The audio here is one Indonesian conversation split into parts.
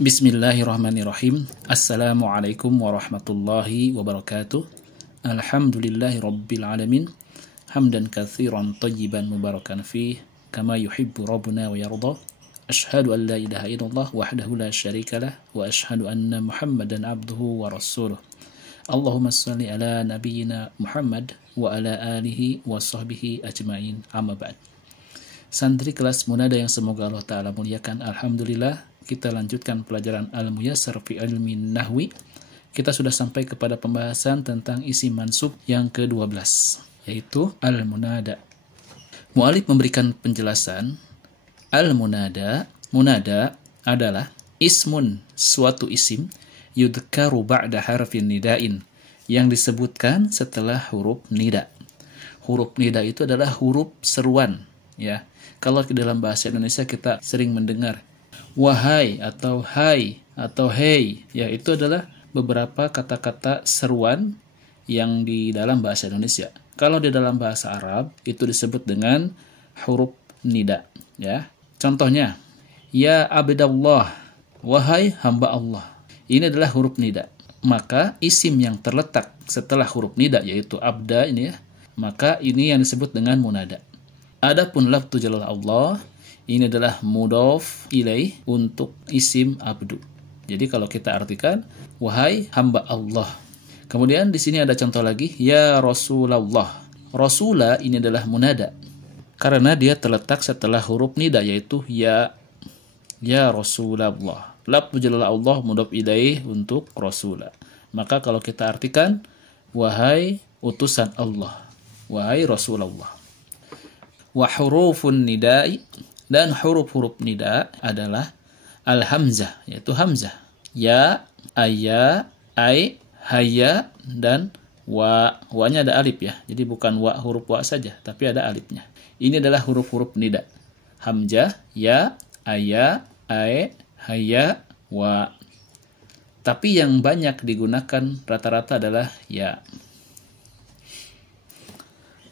Bismillahirrahmanirrahim. Assalamualaikum warahmatullahi wabarakatuh. Alhamdulillahi rabbil alamin. Hamdan katsiran tayyiban mubarakan fih kama yuhibbu rabbuna wa yarda. Ashhadu an la ilaha illallah wahdahu la syarikalah wa ashhadu anna Muhammadan abduhu wa rasuluh. Allahumma shalli ala nabiyyina Muhammad wa ala alihi wa sahbihi ajmain. Amma ba'd. Santri kelas Munada yang semoga Allah Ta'ala muliakan, alhamdulillah kita lanjutkan pelajaran Al-Muyassar fi Ilmi Nahwi. Kita sudah sampai kepada pembahasan tentang isim mansub yang ke-12, yaitu Al-Munada. Mu'alif memberikan penjelasan, Al-Munada, munada adalah ismun, suatu isim, yudhkaru ba'da harfin nida'in, yang disebutkan setelah huruf nida. Huruf nida itu adalah huruf seruan, ya. Kalau di dalam bahasa Indonesia kita sering mendengar wahai atau hai atau hei, ya itu adalah beberapa kata-kata seruan yang di dalam bahasa Indonesia. Kalau di dalam bahasa Arab itu disebut dengan huruf nida, ya. Contohnya, ya abdallah, wahai hamba Allah. Ini adalah huruf nida. Maka isim yang terletak setelah huruf nida yaitu abda ini, ya, maka ini yang disebut dengan munada. Adapun lafzu jalal Allah ini adalah mudhof ilaih untuk isim abdu. Jadi kalau kita artikan wahai hamba Allah. Kemudian di sini ada contoh lagi, ya Rasulullah. Rasula ini adalah munada karena dia terletak setelah huruf nida yaitu ya Rasulullah. Lafzu jalal Allah mudhof ilaih untuk Rasula. Maka kalau kita artikan wahai utusan Allah, wahai Rasulullah. Wa hurufun nida'i, dan huruf-huruf nida adalah al-hamzah, yaitu hamzah. Ya, ayya, ai, hayya, dan wa. Wa-nya ada alif, ya. Jadi bukan wa huruf wa saja, tapi ada alifnya. Ini adalah huruf-huruf nida. Hamzah, ya, ayya, ai, hayya, wa. Tapi yang banyak digunakan rata-rata adalah ya.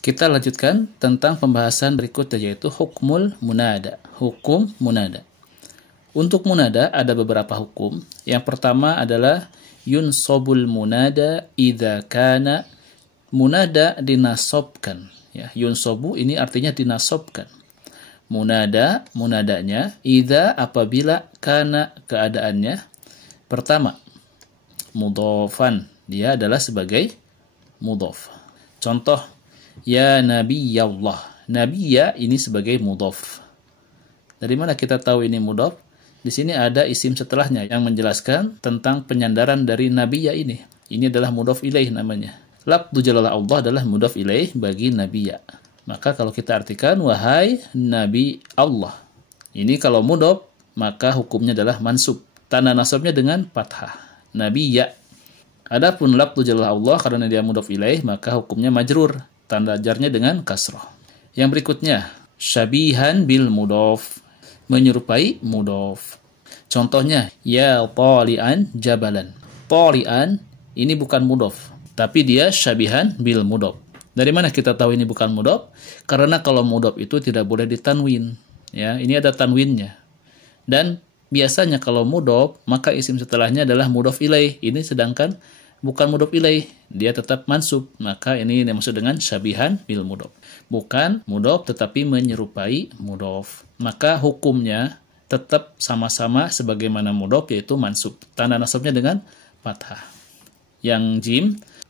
Kita lanjutkan tentang pembahasan berikutnya yaitu hukmul munada. Hukum munada. Untuk munada ada beberapa hukum. Yang pertama adalah yunsobul munada idza kana, munada dinasobkan. Ya, yunsobu ini artinya dinasobkan. Munadanya idza apabila kana keadaannya. Pertama, mudhofan, dia adalah sebagai mudhof. Contoh, ya Nabiyallah. Nabiyya ini sebagai mudhof. Dari mana kita tahu ini mudhof? Di sini ada isim setelahnya yang menjelaskan tentang penyandaran dari Nabiyya ini. Ini adalah mudhof ilaih namanya. Lafzu jalalah Allah adalah mudhof ilaih bagi Nabiyya. Maka kalau kita artikan wahai Nabi Allah. Ini kalau mudhof maka hukumnya adalah mansub. Tanda nasabnya dengan fathah. Nabiyya. Adapun lafzu jalalah Allah karena dia mudhof ilaih maka hukumnya majrur. Tanda jarnya dengan kasroh. Yang berikutnya, syabihan bil mudhof, menyerupai mudhof. Contohnya, ya tali'an jabalan. Tali'an ini bukan mudhof, tapi dia syabihan bil mudhof. Dari mana kita tahu ini bukan mudhof? Karena kalau mudhof itu tidak boleh ditanwin. Ya, ini ada tanwinnya. Dan biasanya kalau mudhof, maka isim setelahnya adalah mudhof ilaih. Ini sedangkan bukan mudhof ilaih, dia tetap mansub. Maka ini dimaksud dengan syabihan bil mudhof. Bukan mudhof tetapi menyerupai mudhof. Maka hukumnya tetap sama-sama sebagaimana mudhof yaitu mansub. Tanda nasabnya dengan fathah. Yang jim,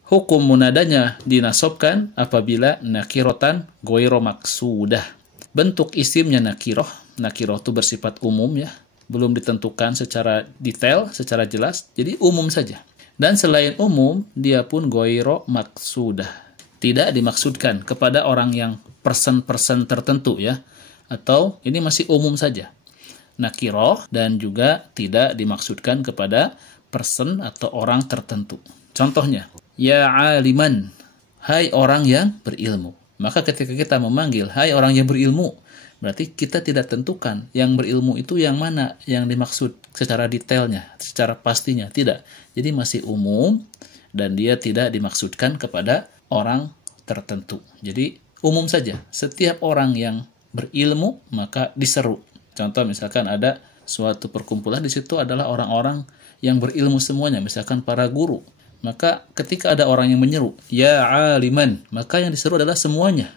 hukum munadanya dinasobkan apabila nakirotan goiro maksudah. Bentuk isimnya nakiroh. Nakiroh itu bersifat umum, ya. Belum ditentukan secara detail, secara jelas. Jadi umum saja. Dan selain umum, dia pun goiro maksudah. Tidak dimaksudkan kepada orang yang person tertentu, ya. Atau ini masih umum saja. Nakiroh dan juga tidak dimaksudkan kepada person atau orang tertentu. Contohnya, ya aliman, hai orang yang berilmu. Maka ketika kita memanggil, hai orang yang berilmu, berarti kita tidak tentukan yang berilmu itu yang mana yang dimaksud secara detailnya, secara pastinya. Tidak. Jadi masih umum dan dia tidak dimaksudkan kepada orang tertentu. Jadi umum saja. Setiap orang yang berilmu maka diseru. Contoh misalkan ada suatu perkumpulan di situ adalah orang-orang yang berilmu semuanya, misalkan para guru. Maka ketika ada orang yang menyeru, ya aliman, maka yang diseru adalah semuanya.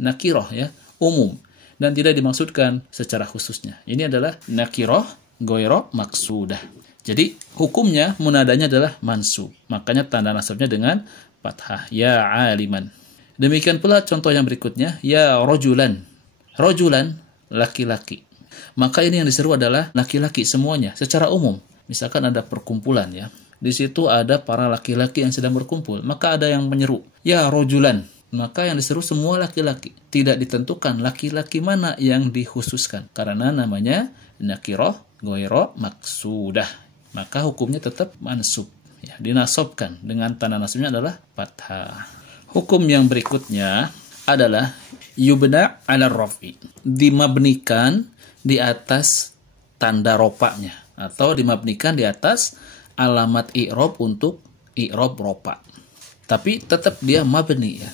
Nakiroh ya, umum. Dan tidak dimaksudkan secara khususnya. Ini adalah nakiroh, goiro, maksudah. Jadi hukumnya munadanya adalah mansub. Makanya tanda nasabnya dengan fathah, ya aliman. Demikian pula contoh yang berikutnya, ya rojulan. Rojulan, laki-laki. Maka ini yang diseru adalah laki-laki semuanya secara umum. Misalkan ada perkumpulan ya. Di situ ada para laki-laki yang sedang berkumpul. Maka ada yang menyeru, ya rojulan. Maka yang diseru semua laki-laki. Tidak ditentukan laki-laki mana yang dikhususkan. Karena namanya nakiroh, goiro, maksudah. Maka hukumnya tetap mansub. Ya, dinasobkan dengan tanda nasabnya adalah fathah. Hukum yang berikutnya adalah yubna ala rafi. Dimabnikan di atas tanda ropanya atau dimabnikan di atas alamat i'rob untuk i'rob ropa. Tapi tetap dia mabni ya.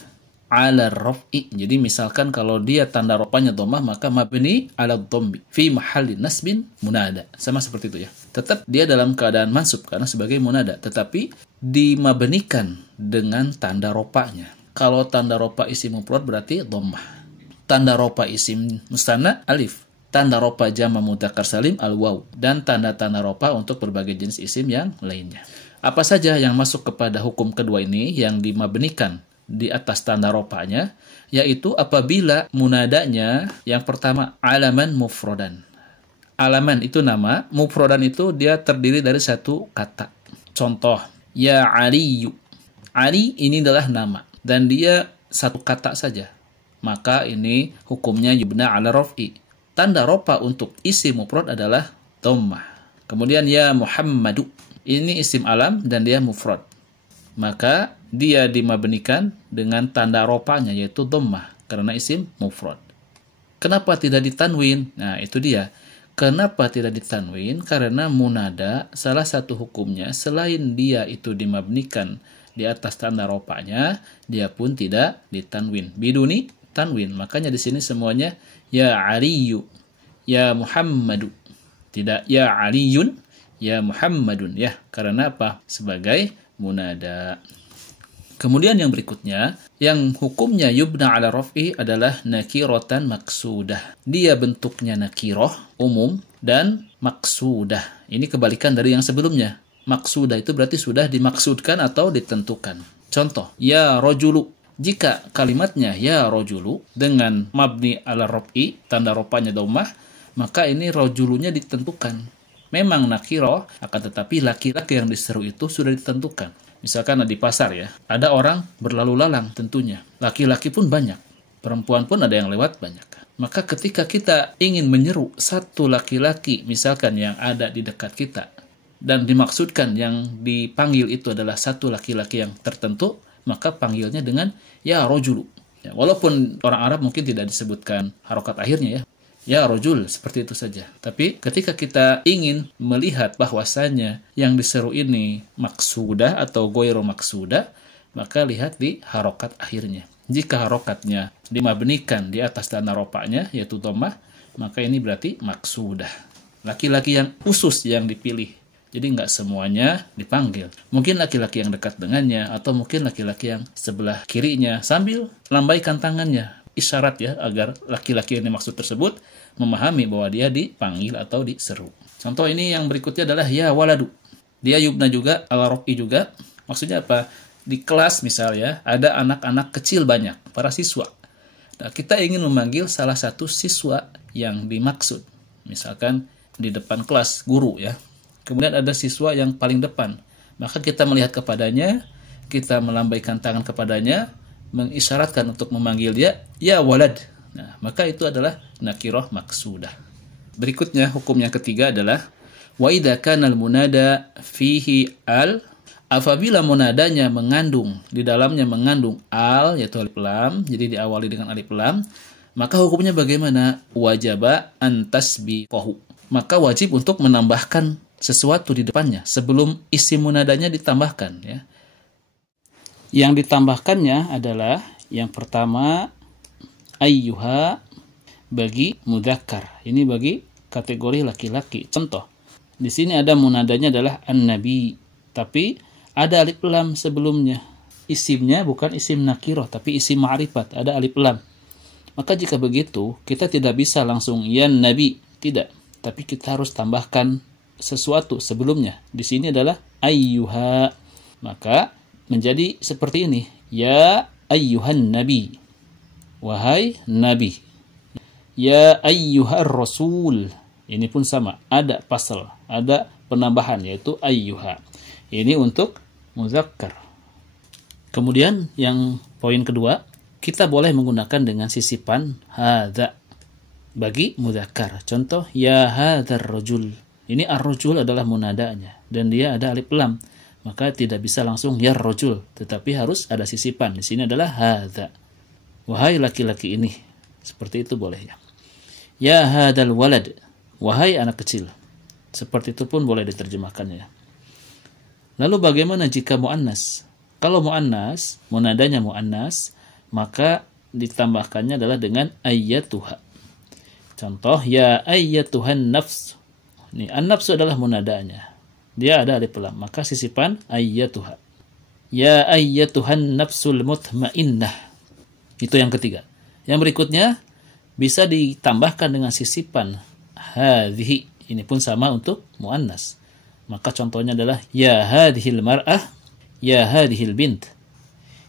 Ala raf'i. Jadi misalkan kalau dia tanda ropanya dhammah maka mabni ala dhammi fi mahalli nasbin munada. Sama seperti itu ya. Tetap dia dalam keadaan mansub karena sebagai munada, tetapi dimabnikan dengan tanda ropanya. Kalau tanda ropa isim mufrad berarti dhammah. Tanda ropa isim musanna alif. Tanda ropa jama mudzakkar salim al-waw, dan tanda-tanda ropa untuk berbagai jenis isim yang lainnya. Apa saja yang masuk kepada hukum kedua ini yang dimabnikan di atas tanda ropanya, yaitu apabila munadanya yang pertama alaman mufrodan. Alaman itu nama, mufrodan itu dia terdiri dari satu kata. Contoh, ya Aliyu. Ali ini adalah nama dan dia satu kata saja. Maka ini hukumnya yubna ala raf'i. Tanda ropa untuk isim mufrad adalah dhammah. Kemudian ya Muhammadu. Ini isim alam dan dia mufrad. Maka dia dimabnikan dengan tanda ropanya yaitu dhammah karena isim mufrad. Kenapa tidak ditanwin? Nah, itu dia. Kenapa tidak ditanwin? Karena munada salah satu hukumnya selain dia itu dimabnikan di atas tanda ropanya, dia pun tidak ditanwin. Biduni tanwin. Makanya di sini semuanya ya Aliyu, ya Muhammadu. Tidak ya Aliyun, ya Muhammadun ya. Karena apa? Sebagai munada. Kemudian yang berikutnya, yang hukumnya yubna ala raf'i adalah nakiratan maksudah. Dia bentuknya nakiroh, umum, dan maksudah. Ini kebalikan dari yang sebelumnya. Maksudah itu berarti sudah dimaksudkan atau ditentukan. Contoh, ya rojulu. Jika kalimatnya ya rojulu dengan mabni ala raf'i, tanda ropanya dhammah, maka ini rojulunya ditentukan. Memang nakiroh, akan tetapi laki-laki yang diseru itu sudah ditentukan. Misalkan di pasar ya, ada orang berlalu lalang tentunya. Laki-laki pun banyak, perempuan pun ada yang lewat banyak. Maka ketika kita ingin menyeru satu laki-laki, misalkan yang ada di dekat kita, dan dimaksudkan yang dipanggil itu adalah satu laki-laki yang tertentu, maka panggilnya dengan ya rojulu. Ya, walaupun orang Arab mungkin tidak disebutkan harokat akhirnya ya. Ya rojul, seperti itu saja. Tapi ketika kita ingin melihat bahwasanya yang diseru ini maksudah atau goiro maksudah, maka lihat di harokat akhirnya. Jika harokatnya dimabnikan di atas tanda ropanya, yaitu dhammah, maka ini berarti maksudah. Laki-laki yang khusus yang dipilih. Jadi nggak semuanya dipanggil. Mungkin laki-laki yang dekat dengannya, atau mungkin laki-laki yang sebelah kirinya, sambil lambaikan tangannya. Isyarat ya, agar laki-laki yang dimaksud tersebut memahami bahwa dia dipanggil atau diseru. Contoh ini yang berikutnya adalah ya waladu. Dia yubna juga, ala raf'i juga. Maksudnya apa? Di kelas misalnya ada anak-anak kecil banyak, para siswa. Nah, kita ingin memanggil salah satu siswa yang dimaksud. Misalkan di depan kelas guru ya. Kemudian ada siswa yang paling depan. Maka kita melihat kepadanya, kita melambaikan tangan kepadanya, mengisyaratkan untuk memanggil dia, ya walad. Nah, maka itu adalah nakiroh maksudah. Berikutnya, hukum yang ketiga adalah wa idza kana al-munada fihi al, apabila munadanya mengandung, di dalamnya mengandung al, yaitu alif lam, jadi diawali dengan alif lam, maka hukumnya bagaimana? Wajaba an tasbiqahu. Maka wajib untuk menambahkan sesuatu di depannya sebelum isim munadanya ditambahkan ya. Yang ditambahkannya adalah yang pertama ayyuha bagi mudzakkar. Ini bagi kategori laki-laki. Contoh, di sini ada munadanya adalah an-nabi, tapi ada alif lam sebelumnya. Isimnya bukan isim nakiroh, tapi isim ma'rifat, ada alif lam. Maka jika begitu, kita tidak bisa langsung ya nabi, tidak. Tapi kita harus tambahkan sesuatu sebelumnya. Di sini adalah ayyuha. Maka menjadi seperti ini. Ya ayyuhan nabi. Wahai nabi. Ya ayyuhar rasul. Ini pun sama. Ada pasal. Ada penambahan yaitu ayyuha. Ini untuk muzakkar. Kemudian yang poin kedua. Kita boleh menggunakan dengan sisipan hadza bagi muzakkar. Contoh, ya hadzal rajul. Ini ar-rajul adalah munadanya dan dia ada alif lam. Maka tidak bisa langsung ya rajul, tetapi harus ada sisipan. Di sini adalah hadza. Wahai laki-laki ini. Seperti itu boleh ya. Ya hadzal walad. Wahai anak kecil. Seperti itu pun boleh diterjemahkannya. Lalu bagaimana jika muannas? Kalau muannas, munadanya muannas, maka ditambahkannya adalah dengan ayyatuha. Contoh, ya ayyatuhan nafs. Ini an-nafsu adalah munadanya. Dia ada alif lam, maka sisipan ayyatuha. Ya ayyatuhan nafsul mutmainnah. Itu yang ketiga. Yang berikutnya bisa ditambahkan dengan sisipan hadhihi. Ini pun sama untuk muannas. Maka contohnya adalah ya hadhil mar'ah, ya hadhil bint.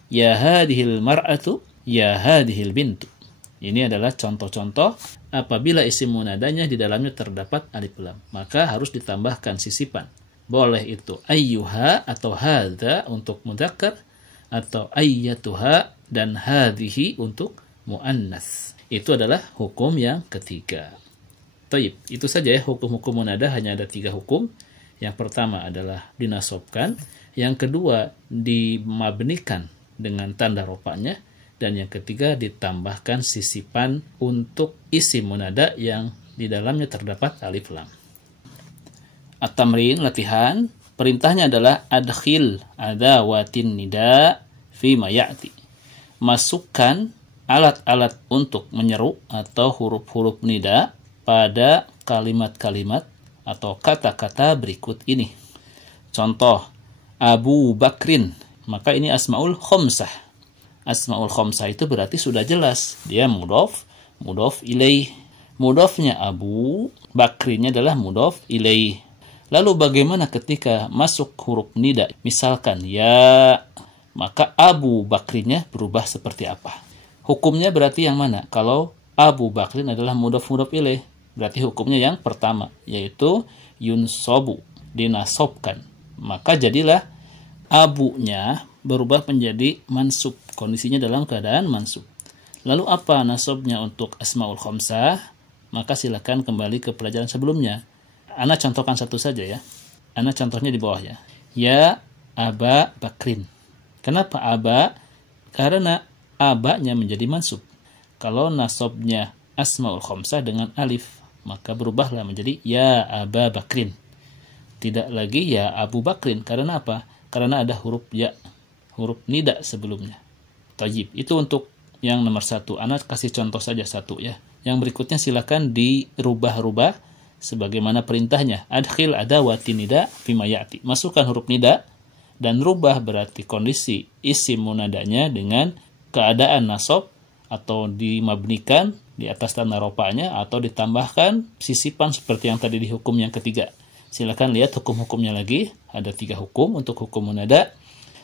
Ya hadhil mar'atu, ya hadhil bintu. Ini adalah contoh-contoh apabila isim munadanya di dalamnya terdapat alif lam, maka harus ditambahkan sisipan. Boleh itu ayyuha atau hadza untuk mudzakkar, atau ayyatuha dan hadhihi untuk muannas. Itu adalah hukum yang ketiga. Taib, itu saja ya hukum-hukum munada, hanya ada 3 hukum. Yang pertama adalah dinasobkan, yang kedua dimabnikan dengan tanda rofa'nya, dan yang ketiga ditambahkan sisipan untuk isim munada yang di dalamnya terdapat alif lam. At-tamrin, latihan. Perintahnya adalah adkhil adawatin nida fi ma ya'ti. Masukkan alat-alat untuk menyeru atau huruf-huruf nida pada kalimat-kalimat atau kata-kata berikut ini. Contoh, Abu Bakrin. Maka ini asmaul khomsah. Asmaul khomsah itu berarti sudah jelas. Dia mudhof, mudhof ilaih. Mudhofnya Abu, Bakrinnya adalah mudhof ilaih. Lalu bagaimana ketika masuk huruf nida? Misalkan ya, maka Abu Bakrinnya berubah seperti apa? Hukumnya berarti yang mana? Kalau Abu Bakrin adalah mudhof ilaih, berarti hukumnya yang pertama, yaitu yunsobu, dinasobkan. Maka jadilah abunya berubah menjadi mansub. Kondisinya dalam keadaan mansub. Lalu apa nasabnya untuk asmaul khamsah? Maka silakan kembali ke pelajaran sebelumnya. Ana contohkan satu saja ya. Ana contohnya di bawah ya. Ya Aba Bakrin. Kenapa Aba? Karena abanya menjadi mansub. Kalau nasabnya asmaul khamsah dengan alif, maka berubahlah menjadi ya Aba Bakrin. Tidak lagi ya Abu Bakrin. Karena apa? Karena ada huruf ya, huruf nida sebelumnya. Tajib. Itu untuk yang nomor 1. Anak kasih contoh saja 1 ya. Yang berikutnya silakan dirubah-rubah sebagaimana perintahnya. Adkhil adawati nida fima ya'ti. Masukkan huruf nida dan rubah berarti kondisi isim munadanya dengan keadaan nasab atau dimabnikan di atas tanda rofa'nya atau ditambahkan sisipan seperti yang tadi di hukum yang ketiga. Silakan lihat hukum-hukumnya lagi. Ada 3 hukum untuk hukum munada.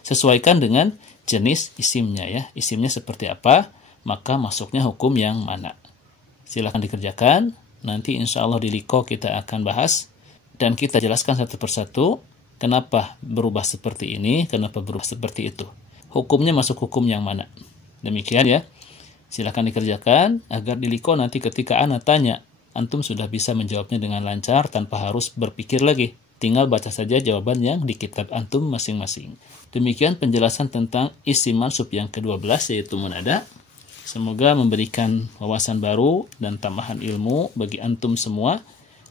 Sesuaikan dengan jenis isimnya ya. Isimnya seperti apa, maka masuknya hukum yang mana. Silakan dikerjakan. Nanti insya Allah di Liko kita akan bahas dan kita jelaskan satu persatu kenapa berubah seperti ini, kenapa berubah seperti itu. Hukumnya masuk hukum yang mana. Demikian ya. Silakan dikerjakan agar di Liko nanti ketika Ana tanya, antum sudah bisa menjawabnya dengan lancar tanpa harus berpikir lagi. Tinggal baca saja jawaban yang di kitab antum masing-masing. Demikian penjelasan tentang isim mansub yang ke-12 yaitu munada. Semoga memberikan wawasan baru dan tambahan ilmu bagi antum semua.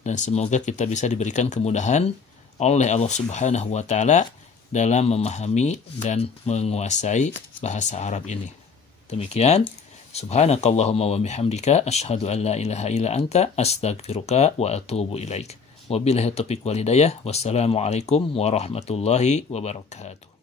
Dan semoga kita bisa diberikan kemudahan oleh Allah Subhanahu wa Ta'ala dalam memahami dan menguasai bahasa Arab ini. Demikian. Subhanakallahumma wa bihamdika asyhadu an la ilaha illa anta astaghfiruka wa atubu ilaik. Wabillahi taufiq wal hidayah. Wassalamualaikum warahmatullahi wabarakatuh.